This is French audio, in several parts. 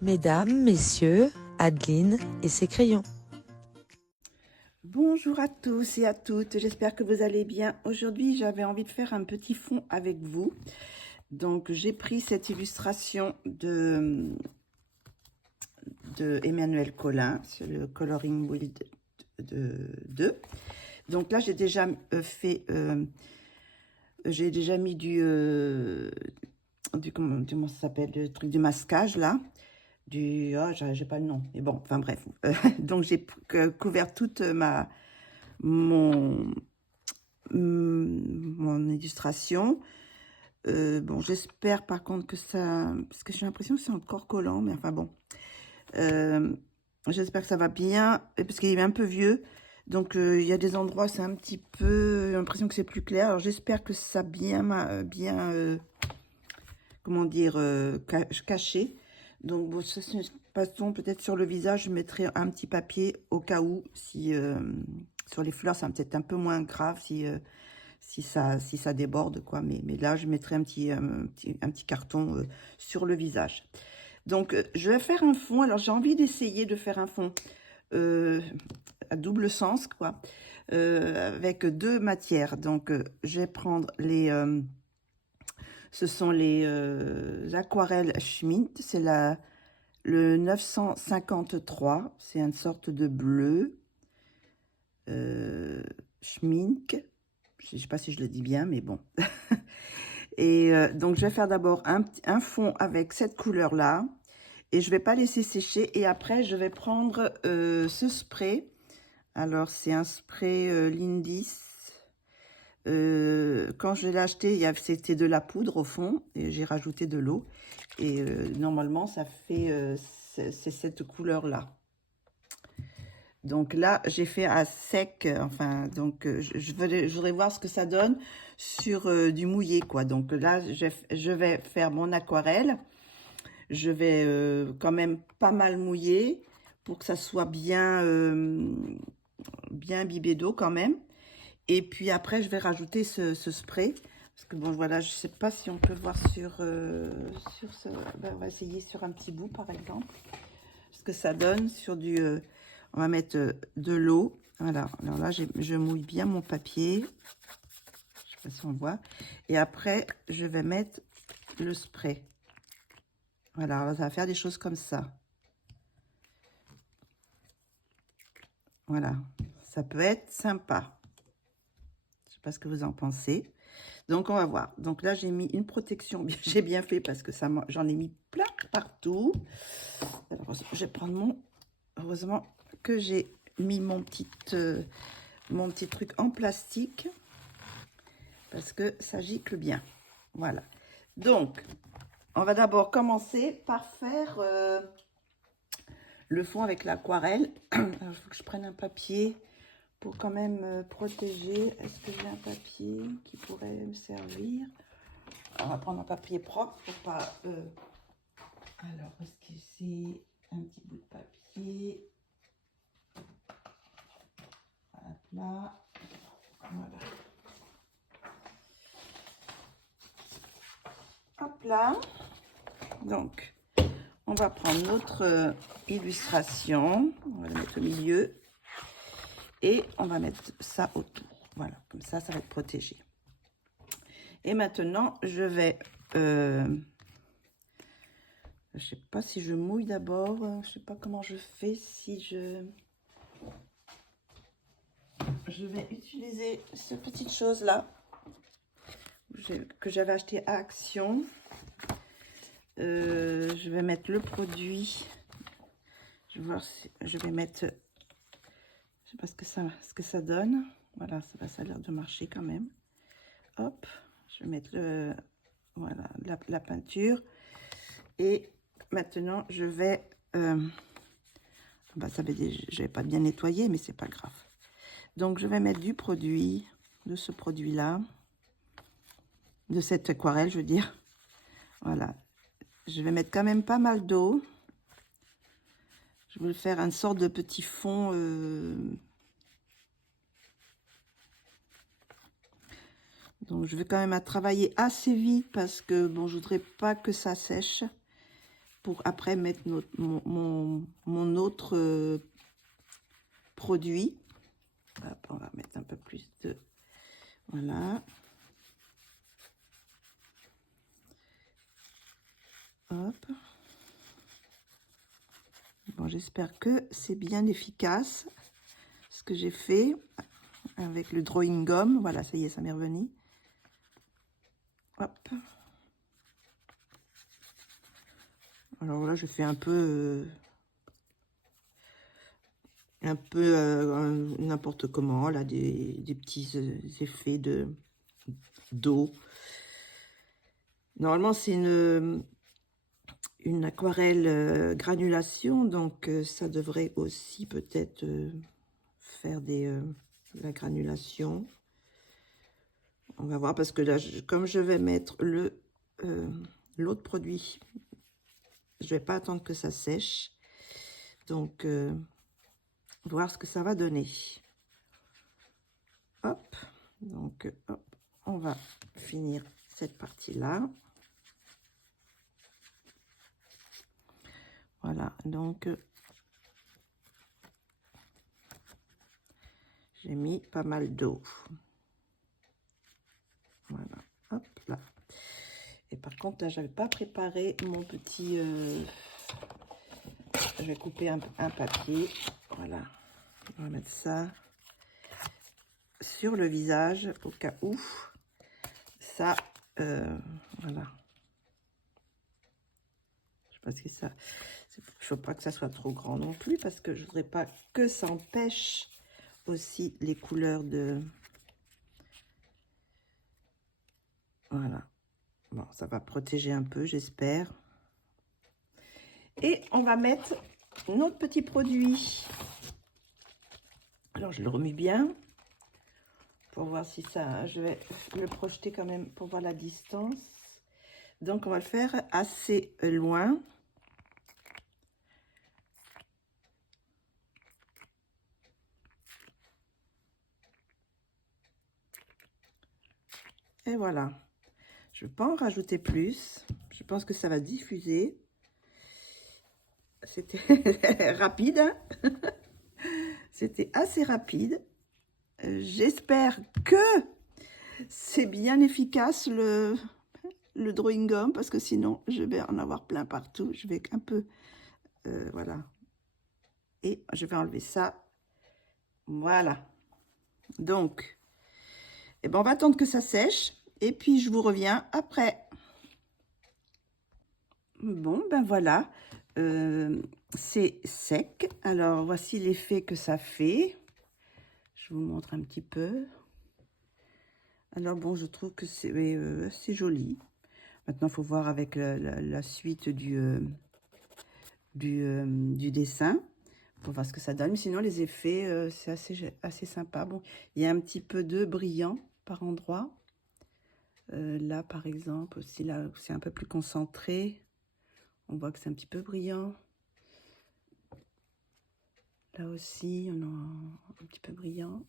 Mesdames, messieurs, Adeline et ses crayons. Bonjour à tous et à toutes, j'espère que vous allez bien. Aujourd'hui, j'avais envie de faire un petit fond avec vous. Donc, j'ai pris cette illustration de Emmanuel Collin sur le Coloring Wheel de 2. Donc là, j'ai déjà j'ai déjà mis comment ça s'appelle, le truc du masquage là. J'ai pas le nom, mais bon, enfin bref. Donc j'ai couvert toute mon illustration. Bon, j'espère par contre que ça, parce que j'ai l'impression que c'est encore collant, mais enfin bon. J'espère que ça va bien, parce qu'il est un peu vieux. Donc il y a des endroits, c'est un petit peu, j'ai l'impression que c'est plus clair. Alors j'espère que ça comment dire, caché. Donc bon, ça, c'est une façon, peut-être sur le visage, je mettrai un petit papier au cas où, si sur les fleurs, ça va peut-être un peu moins grave si ça déborde, quoi. Mais là, je mettrai un petit carton sur le visage. Donc, je vais faire un fond. Alors, j'ai envie d'essayer de faire un fond à double sens, quoi, avec deux matières. Donc, je vais prendre ce sont les aquarelles Schmidt. C'est le 953. C'est une sorte de bleu. Schmink. Je ne sais pas si je le dis bien, mais bon. Et donc, je vais faire d'abord un fond avec cette couleur-là. Et je ne vais pas laisser sécher. Et après, je vais prendre ce spray. Alors, c'est un spray Lindis. Quand je l'ai acheté, c'était de la poudre au fond. Et j'ai rajouté de l'eau. Et normalement, ça fait... c'est cette couleur-là. Donc là, j'ai fait à sec, enfin, donc je voudrais voir ce que ça donne sur du mouillé, quoi. Donc là, je vais faire mon aquarelle. Je vais quand même pas mal mouiller pour que ça soit bien imbibé d'eau quand même. Et puis après, je vais rajouter ce spray. Parce que bon, voilà, je sais pas si on peut voir sur ce... Ben, on va essayer sur un petit bout, par exemple. Ce que ça donne sur du... on va mettre de l'eau. Voilà, alors là, je mouille bien mon papier. Je sais pas si on voit. Et après, je vais mettre le spray. Voilà, alors ça va faire des choses comme ça. Voilà, ça peut être sympa. Je sais pas ce que vous en pensez. Donc, on va voir. Donc là, j'ai mis une protection. J'ai bien fait parce que j'en ai mis plein partout. Alors, je vais prendre mon... Heureusement que j'ai mis mon petit truc en plastique parce que ça gicle bien. Voilà. Donc, on va d'abord commencer par faire le fond avec l'aquarelle. Alors, il faut que je prenne un papier pour quand même protéger. Est-ce que j'ai un papier qui pourrait me servir? On va prendre un papier propre pour pas... Alors, est-ce que c'est un petit bout de papier? Hop là. Voilà. Hop là. Donc, on va prendre notre illustration. On va la mettre au milieu. Et on va mettre ça autour. Voilà, comme ça, ça va être protégé. Et maintenant, je vais... je sais pas si je mouille d'abord. Je sais pas comment je fais. Si je vais utiliser cette petite chose-là que j'avais acheté à Action. Je vais mettre le produit. Je vais voir si je vais mettre... Je sais pas ce que ça donne. Voilà, ça a l'air de marcher quand même. Hop, je vais mettre voilà, la peinture. Et maintenant, je vais... bah, je vais pas bien nettoyer, mais c'est pas grave. Donc, je vais mettre du produit, de ce produit-là, de cette aquarelle, je veux dire. Voilà. Je vais mettre quand même pas mal d'eau. Je vais faire une sorte de petit fond... Donc, je vais quand même à travailler assez vite parce que, bon, je voudrais pas que ça sèche. pour après mettre mon autre produit. Hop, on va mettre un peu plus de... Voilà. Hop. Bon, j'espère que c'est bien efficace ce que j'ai fait avec le drawing gum. Voilà, ça y est, ça m'est revenu. Hop. Alors là, je fais un peu n'importe comment, là, des petits effets d'eau. Normalement, c'est une aquarelle granulation, donc ça devrait aussi peut-être faire la granulation. On va voir, parce que là, comme je vais mettre l'autre produit, je vais pas attendre que ça sèche. Donc, voir ce que ça va donner. Hop, donc hop, on va finir cette partie-là. Voilà, donc j'ai mis pas mal d'eau. Voilà, hop là. Et par contre, là, j'avais pas préparé mon petit... je vais couper un papier. Voilà, on va mettre ça sur le visage au cas où ça... voilà. Je sais pas si ça... Je veux pas que ça soit trop grand non plus, parce que je voudrais pas que ça empêche aussi les couleurs de... Voilà. Bon, ça va protéger un peu, j'espère. Et on va mettre notre petit produit. Alors, je le remue bien pour voir si ça... Je vais le projeter quand même pour voir la distance. Donc, on va le faire assez loin. Et voilà. Je ne vais pas en rajouter plus. Je pense que ça va diffuser. C'était rapide, hein. C'était assez rapide. J'espère que c'est bien efficace le drawing gum, parce que sinon je vais en avoir plein partout. Je vais un peu... voilà. Et je vais enlever ça. Voilà. Donc, eh ben, on va attendre que ça sèche. Et puis, je vous reviens après. Bon, ben voilà. C'est sec. Alors, voici l'effet que ça fait. Je vous montre un petit peu. Alors, bon, je trouve que c'est joli. Maintenant, il faut voir avec la suite du dessin pour voir ce que ça donne. Mais sinon, les effets, c'est assez sympa. Bon, il y a un petit peu de brillant par endroit. Là, par exemple, aussi, là, c'est un peu plus concentré. On voit que c'est un petit peu brillant. Là aussi, on a un petit peu brillant.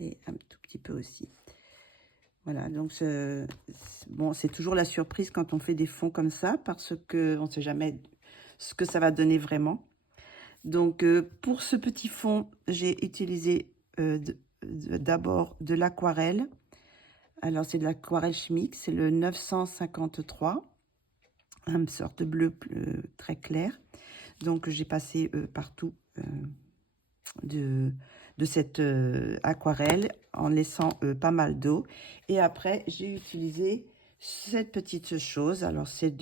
Et un tout petit peu aussi. Voilà, donc bon, c'est toujours la surprise quand on fait des fonds comme ça, parce qu'on ne sait jamais ce que ça va donner vraiment. Donc, pour ce petit fond, j'ai utilisé d'abord de l'aquarelle. Alors, c'est de l'aquarelle chimique, c'est le 953, une sorte de bleu très clair. Donc, j'ai passé partout de cette aquarelle en laissant pas mal d'eau. Et après, j'ai utilisé cette petite chose. Alors, c'est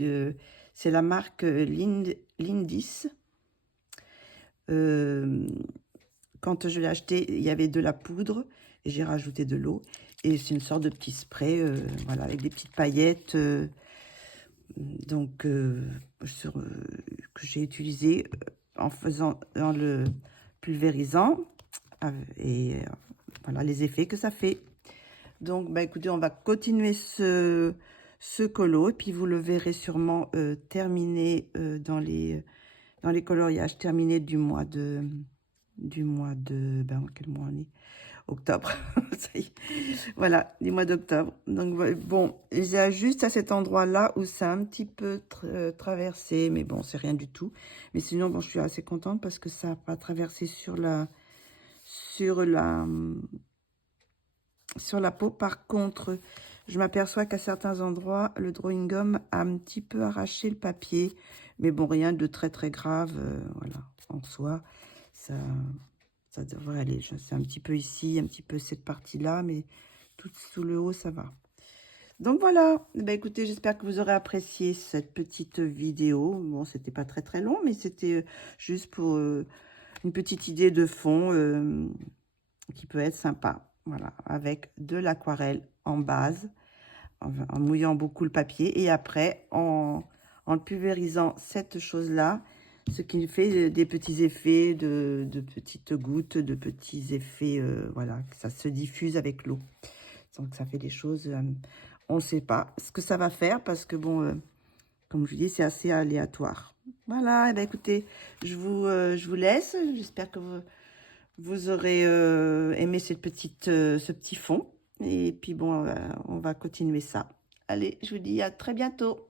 la marque Lindis. Quand je l'ai acheté, il y avait de la poudre et j'ai rajouté de l'eau. Et c'est une sorte de petit spray, voilà, avec des petites paillettes. Donc, que j'ai utilisé en le pulvérisant. Et voilà les effets que ça fait. Donc, bah, écoutez, on va continuer ce colo. Et puis, vous le verrez sûrement terminé dans les coloriages terminés du mois de... Ben, quel mois on est? octobre. Ça y est. Voilà, les mois d'octobre. Donc bon, il y a juste à cet endroit-là où c'est un petit peu traversé, mais bon, c'est rien du tout. Mais sinon, bon, je suis assez contente parce que ça n'a pas traversé sur la peau. Par contre, je m'aperçois qu'à certains endroits, le drawing gum a un petit peu arraché le papier. Mais bon, rien de très très grave. Voilà, en soi, ça devrait aller. C'est un petit peu ici, un petit peu cette partie-là, mais tout sous le haut, ça va. Donc voilà, eh ben, écoutez, j'espère que vous aurez apprécié cette petite vidéo. Bon, c'était pas très très long, mais c'était juste pour une petite idée de fond qui peut être sympa. Voilà, avec de l'aquarelle en base, en mouillant beaucoup le papier, et après, en pulvérisant cette chose-là, ce qui fait des petits effets, de petites gouttes, de petits effets, voilà, que ça se diffuse avec l'eau. Donc, ça fait des choses, on ne sait pas ce que ça va faire, parce que, bon, comme je vous dis, c'est assez aléatoire. Voilà, et ben écoutez, je vous laisse. J'espère que vous aurez aimé ce petit fond. Et puis bon, on va continuer ça. Allez, je vous dis à très bientôt.